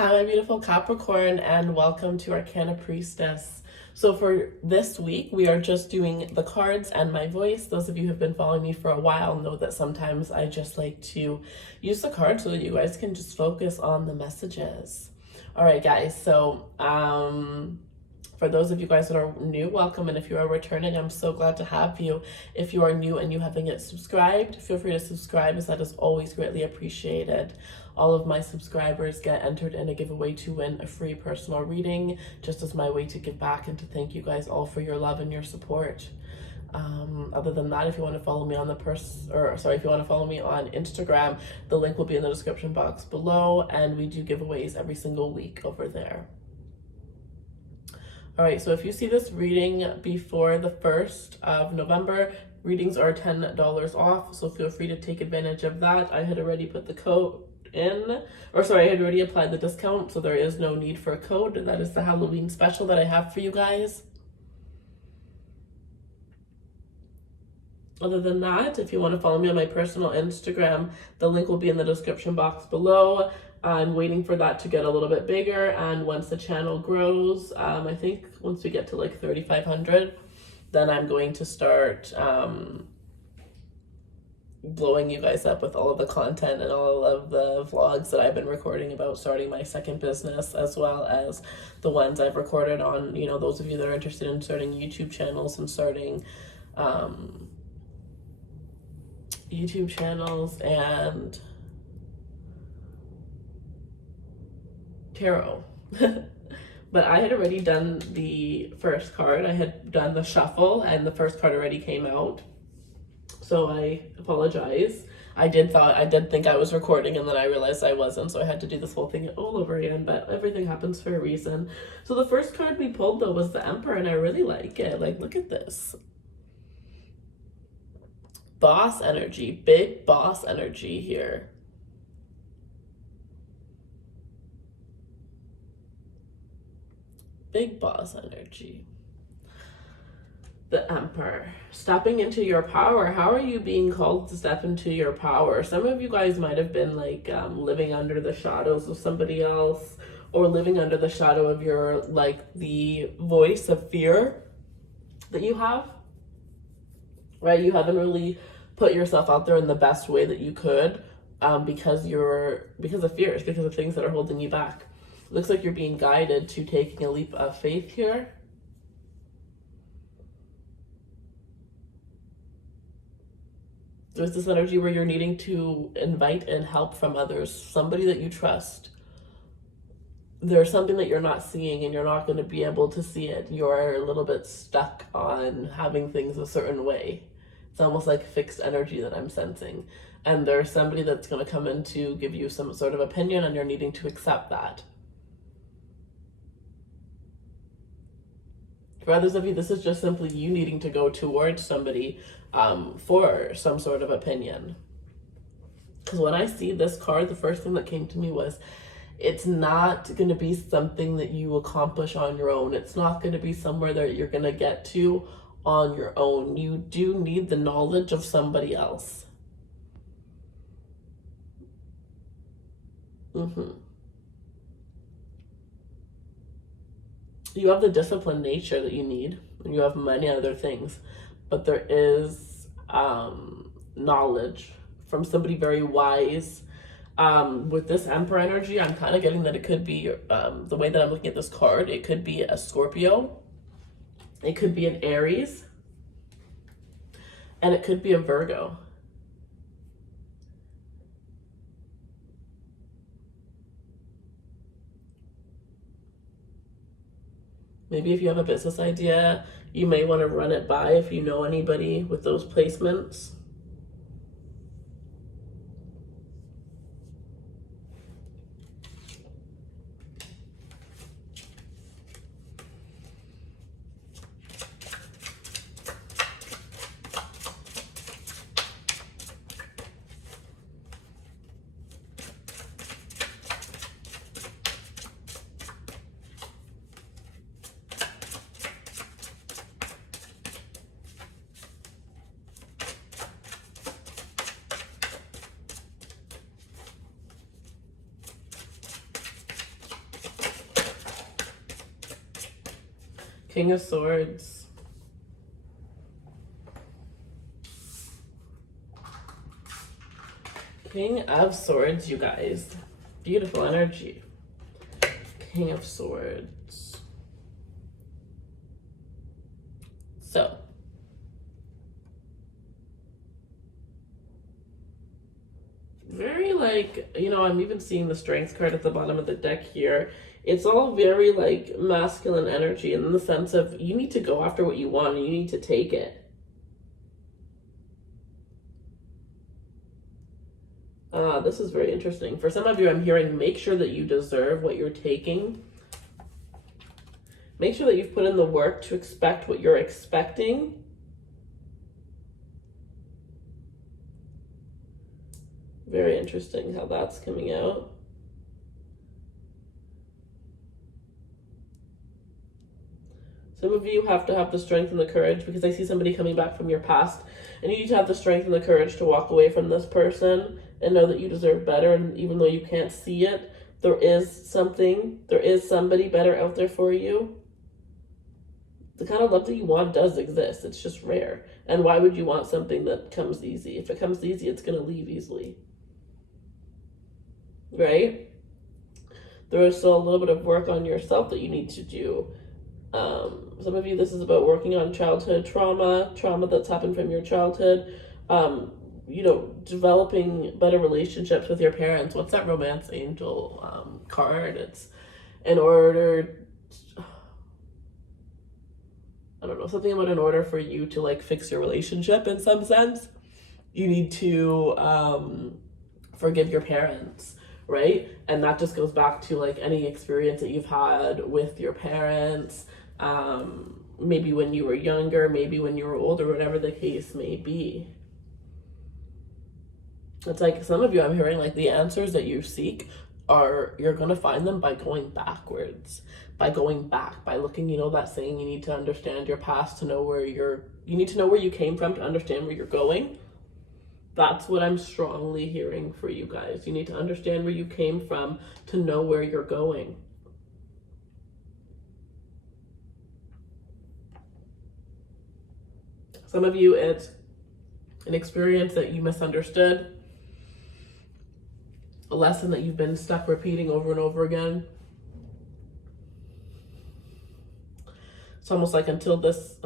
Hi, my beautiful Capricorn, and welcome to Arcana Priestess. So for this week, we are just doing the cards and my voice. Those of you who have been following me for a while know that sometimes I just like to use the cards so that you guys can just focus on the messages. All right, guys, so for those of you guys that are new, welcome. And if you are returning, I'm so glad to have you. If you are new and you haven't yet subscribed, feel free to subscribe, as that is always greatly appreciated. All of my subscribers get entered in a giveaway to win a free personal reading, just as my way to give back and to thank you guys all for your love and your support. Other than that, if you want to follow me on if you want to follow me on Instagram, the link will be in the description box below, and we do giveaways every single week over there. All right, so if you see this reading before the 1st of November, readings are $10 off, so feel free to take advantage of that. I had already put the code in, I had already applied the discount, so there is no need for a code. That is the Halloween special that I have for you guys. Other than that, if you want to follow me on my personal Instagram, the link will be in the description box below. I'm waiting for that to get a little bit bigger, and once the channel grows, I think once we get to like 3,500, then I'm going to start blowing you guys up with all of the content and all of the vlogs that I've been recording about starting my second business, as well as the ones I've recorded on, those of you that are interested in starting YouTube channels and starting YouTube channels and tarot. But I had already done the first card. I had done the shuffle and the first card already came out. So I apologize. I did think I was recording, and then I realized I wasn't, so I had to do this whole thing all over again, but everything happens for a reason. So the first card we pulled though was the Emperor, and I really like it. Like, look at this. Boss energy, big boss energy here. Big boss energy. The Emperor, stepping into your power. How are you being called to step into your power? Some of you guys might have been like living under the shadows of somebody else, or living under the shadow of your, like, the voice of fear that you have, right? You haven't really put yourself out there in the best way that you could because of fears, because of things that are holding you back. Looks like you're being guided to taking a leap of faith here. There's this energy where you're needing to invite in help from others, somebody that you trust. There's something that you're not seeing, and you're not going to be able to see it. You're a little bit stuck on having things a certain way. It's almost like fixed energy that I'm sensing. And there's somebody that's going to come in to give you some sort of opinion, and you're needing to accept that. For others of you, this is just simply you needing to go towards somebody for some sort of opinion. Because when I see this card, the first thing that came to me was, it's not going to be something that you accomplish on your own. It's not going to be somewhere that you're going to get to on your own. You do need the knowledge of somebody else. You have the disciplined nature that you need, and you have many other things, but there is knowledge from somebody very wise. With this Emperor energy, I'm kind of getting that it could be, the way that I'm looking at this card, it could be a Scorpio, it could be an Aries, and it could be a Virgo. Maybe if you have a business idea, you may want to run it by if you know anybody with those placements. King of Swords. King of Swords, you guys. Beautiful energy. King of Swords. So, very like, you know, I'm even seeing the Strength card at the bottom of the deck here. It's all very like masculine energy in the sense of you need to go after what you want and you need to take it. This is very interesting. For some of you, I'm hearing make sure that you deserve what you're taking. Make sure that you've put in the work to expect what you're expecting. Very interesting how that's coming out. Some of you have to have the strength and the courage, because I see somebody coming back from your past, and you need to have the strength and the courage to walk away from this person and know that you deserve better. And even though you can't see it, there is somebody better out there for you. The kind of love that you want does exist. It's just rare. And why would you want something that comes easy? If it comes easy, it's going to leave easily. Right? There is still a little bit of work on yourself that you need to do. Some of you, this is about working on childhood trauma that's happened from your childhood. You know, developing better relationships with your parents. What's that romance angel card? It's in order, I don't know, something about in order for you to like fix your relationship in some sense, you need to forgive your parents, right? And that just goes back to like any experience that you've had with your parents, maybe when you were younger, maybe when you were older, whatever the case may be. It's like some of you, I'm hearing like the answers that you seek you're going to find them by going backwards, by going back, by looking, you know, that saying, you need to understand your past to know where you need to know where you came from to understand where you're going. That's what I'm strongly hearing for you guys. You need to understand where you came from to know where you're going. Some of you, it's an experience that you misunderstood, a lesson that you've been stuck repeating over and over again. It's almost like until this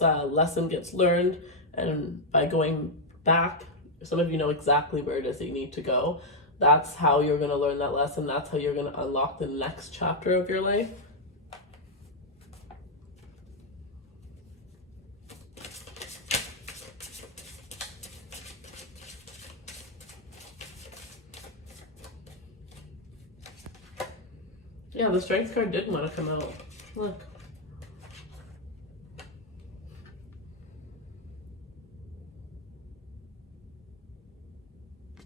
lesson gets learned, and by going back, some of you know exactly where it is that you need to go. That's how you're going to learn that lesson. That's how you're going to unlock the next chapter of your life. Yeah, the Strength card did want to come out. Look.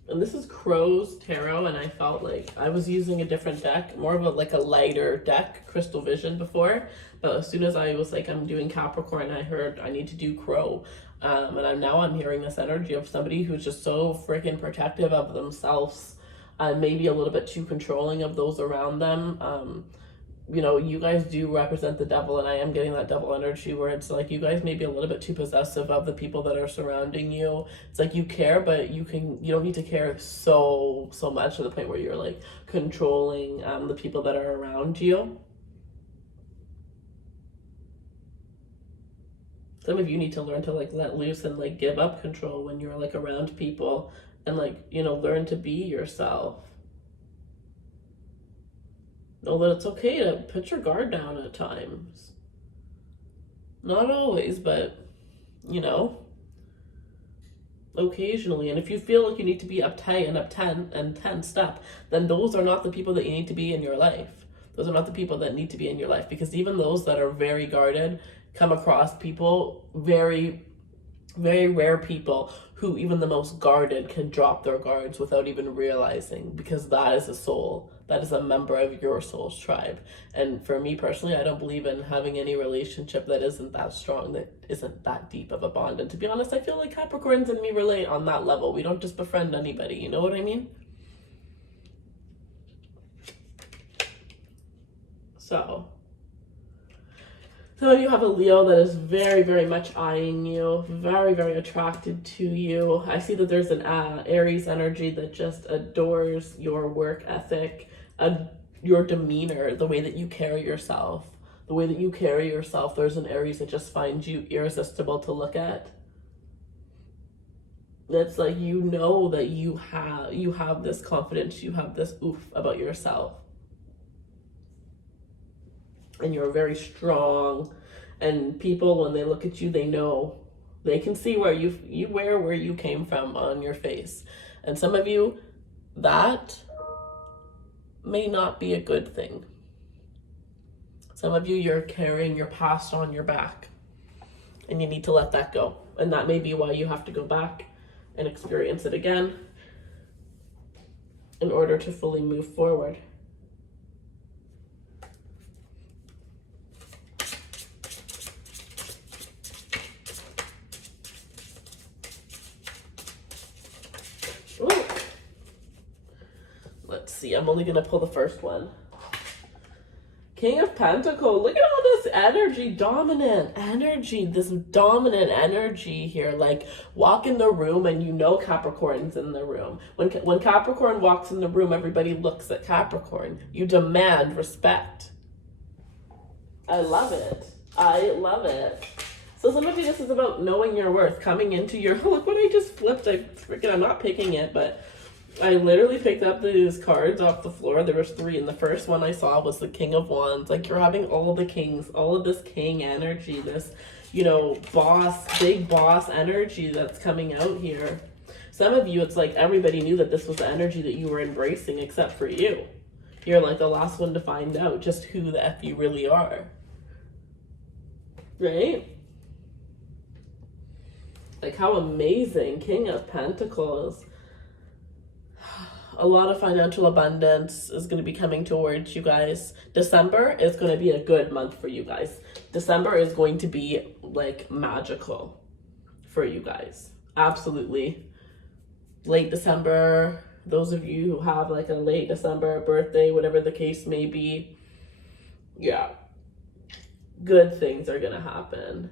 And this is Crow's Tarot, and I felt like I was using a different deck, more of a lighter deck, Crystal Vision before. But as soon as I was like, I'm doing Capricorn, I heard I need to do Crow. And I'm hearing this energy of somebody who's just so freaking protective of themselves, and maybe a little bit too controlling of those around them. You know, you guys do represent the devil, and I am getting that devil energy where it's like you guys may be a little bit too possessive of the people that are surrounding you. It's like you care, but you don't need to care so much to the point where you're like controlling the people that are around you. Some of you need to learn to like let loose and like give up control when you're like around people, and like, you know, learn to be yourself. Know that it's okay to put your guard down at times. Not always, but, you know, occasionally. And if you feel like you need to be uptight and tensed up, then those are not the people that you need to be in your life. Those are not the people that need to be in your life, because even those that are very guarded come across people, very, very rare people who even the most guarded can drop their guards without even realizing, because that is a soul. That is a member of your soul's tribe. And for me personally, I don't believe in having any relationship that isn't that strong, that isn't that deep of a bond. And to be honest, I feel like Capricorns and me relate on that level. We don't just befriend anybody, you know what I mean? So, Some of you have a Leo that is very, very much eyeing you, very, very attracted to you. I see that there's an Aries energy that just adores your work ethic, your demeanor, the way that you carry yourself. The way that you carry yourself, there's an Aries that just finds you irresistible to look at. It's like, you know that you have this confidence, you have this oof about yourself. And you're very strong, and people, when they look at you, they know, they can see where where you came from on your face. And some of you, that may not be a good thing. Some of you, you're carrying your past on your back, and you need to let that go. And that may be why you have to go back and experience it again in order to fully move forward. Ooh. Let's see, I'm only gonna pull the first one. King of Pentacles, look at all this energy, this dominant energy here. Like, walk in the room and you know Capricorn's in the room. When Capricorn walks in the room, everybody looks at Capricorn. You demand respect. I love it. I love it. So some of you, this is about knowing your worth, coming into your, look what I just flipped. I'm not picking it, but I literally picked up these cards off the floor. There was 3, and the first one I saw was the King of Wands. Like, you're having all of the kings, all of this king energy, this, big boss energy that's coming out here. Some of you, it's like everybody knew that this was the energy that you were embracing except for you. You're like the last one to find out just who the F you really are. Right? Like, how amazing. King of Pentacles. A lot of financial abundance is going to be coming towards you guys. December is going to be a good month for you guys. December is going to be like magical for you guys. Absolutely. Late December, those of you who have like a late December birthday, whatever the case may be, yeah, good things are going to happen.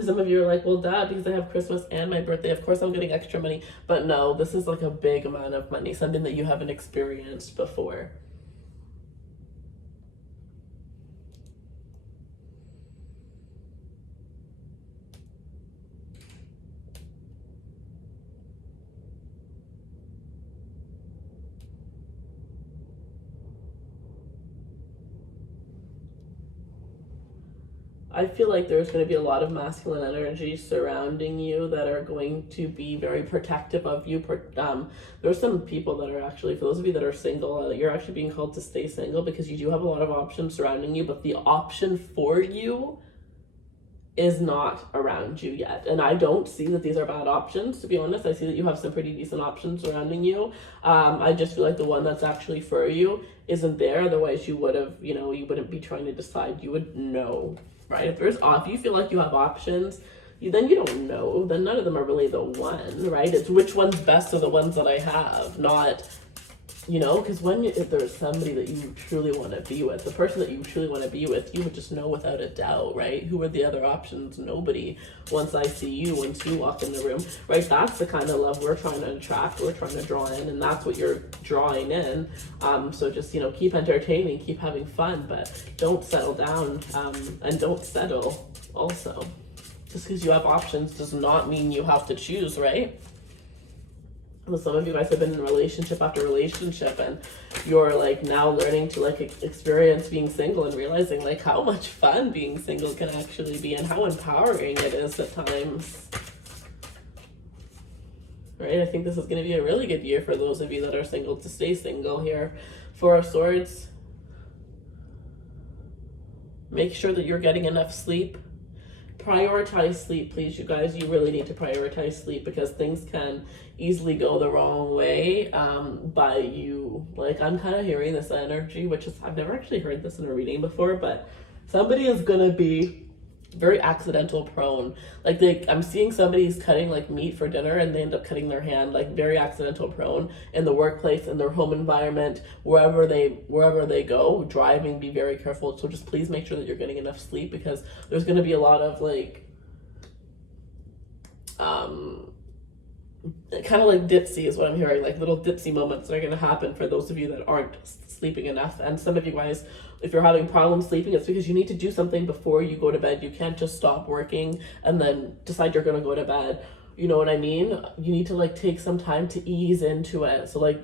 Some of you are like, well, Dad, because I have Christmas and my birthday, of course I'm getting extra money. But no, this is like a big amount of money, something that you haven't experienced before. I feel like there's going to be a lot of masculine energy surrounding you that are going to be very protective of you. There's some people that are actually, for those of you that are single, you're actually being called to stay single because you do have a lot of options surrounding you, but the option for you is not around you yet. And I don't see that these are bad options, to be honest. I see that you have some pretty decent options surrounding you. I just feel like the one that's actually for you isn't there. Otherwise you would have, you wouldn't be trying to decide. You would know. Right? If you feel like you have options, then you don't know. Then none of them are really the one, right? It's which one's best of the ones that I have, not, because if there's somebody that you truly want to be with, the person that you truly want to be with, you would just know without a doubt, right? Who are the other options? Nobody. Once I see you, once you walk in the room, right? That's the kind of love we're trying to attract, we're trying to draw in, and that's what you're drawing in. So just, keep entertaining, keep having fun, but don't settle down, and don't settle also. Just because you have options does not mean you have to choose, right? Well, some of you guys have been in relationship after relationship, and you're like now learning to like experience being single and realizing like how much fun being single can actually be and how empowering it is at times. Right? I think this is going to be a really good year for those of you that are single to stay single here. 4 of Swords. Make sure that you're getting enough sleep. Prioritize sleep, please, you guys. You really need to prioritize sleep because things can easily go the wrong way by you. Like, I'm kind of hearing this energy, which is, I've never actually heard this in a reading before, but somebody is going to be very accidental prone. Like I'm seeing somebody's cutting like meat for dinner and they end up cutting their hand, like very accidental prone in the workplace, in their home environment, wherever they go, driving, be very careful. So just please make sure that you're getting enough sleep, because there's going to be a lot of like kind of like dipsy is what I'm hearing, like little dipsy moments that are going to happen for those of you that aren't sleeping enough. And some of you guys, if you're having problems sleeping, it's because you need to do something before you go to bed. You can't just stop working and then decide you're going to go to bed. You know what I mean? You need to like take some time to ease into it. So like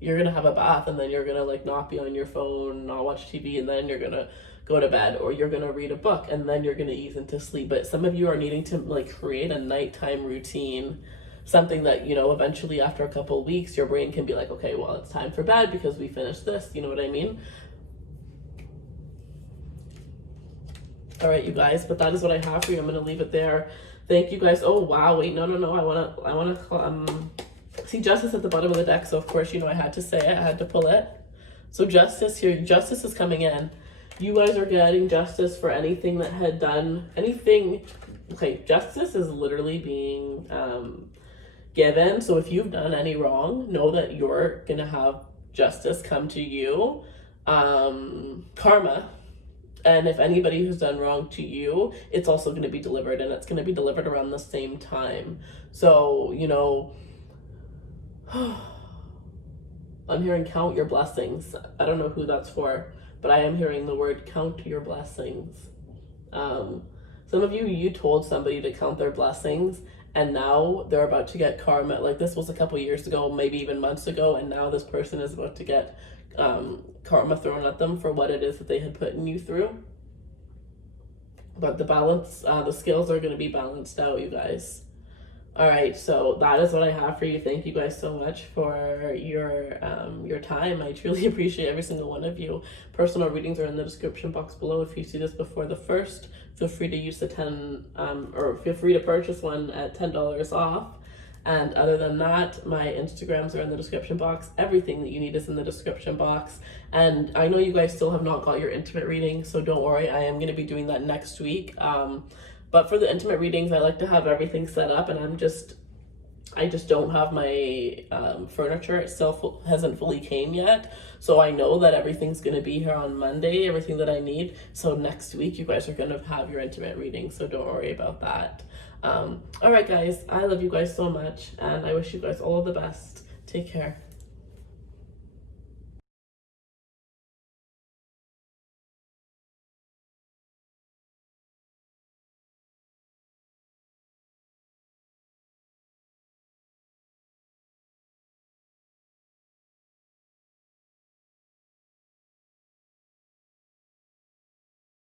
you're going to have a bath and then you're going to like not be on your phone, not watch TV, and then you're going to go to bed, or you're going to read a book and then you're going to ease into sleep. But some of you are needing to like create a nighttime routine, something that, you know, eventually after a couple of weeks, your brain can be like, okay, well, it's time for bed because we finished this. You know what I mean? All right, you guys, but that is what I have for you. I'm going to leave it there. Thank you guys. Oh, wow. Wait, no. I want to, see Justice at the bottom of the deck. So of course, you know, I had to say it, I had to pull it. So Justice here, Justice is coming in. You guys are getting justice for anything that had done anything. Okay, justice is literally being given. So if you've done any wrong, know that you're gonna have justice come to you, karma. And if anybody who's done wrong to you, it's also going to be delivered, and it's going to be delivered around the same time. So, you know, I'm hearing count your blessings. I don't know who that's for, but I am hearing the word count your blessings. Some of you told somebody to count their blessings, and now they're about to get karma. Like this was a couple years ago, maybe even months ago, and now this person is about to get karma thrown at them for what it is that they had put you through. But the balance, the scales are going to be balanced out, you guys. All right, so that is what I have for you. Thank you guys so much for your time. I truly appreciate every single one of you. Personal readings are in the description box below. If you see this before the 1st, feel free to use the or feel free to purchase one at $10 off. And other than that, my Instagrams are in the description box. Everything that you need is in the description box. And I know you guys still have not got your intimate reading, so don't worry. I am going to be doing that next week. But for the intimate readings, I like to have everything set up, and I just don't have my furniture. It still hasn't fully came yet. So I know that everything's going to be here on Monday, everything that I need. So next week, you guys are going to have your intimate reading. So don't worry about that. All right, guys, I love you guys so much, and I wish you guys all of the best. Take care.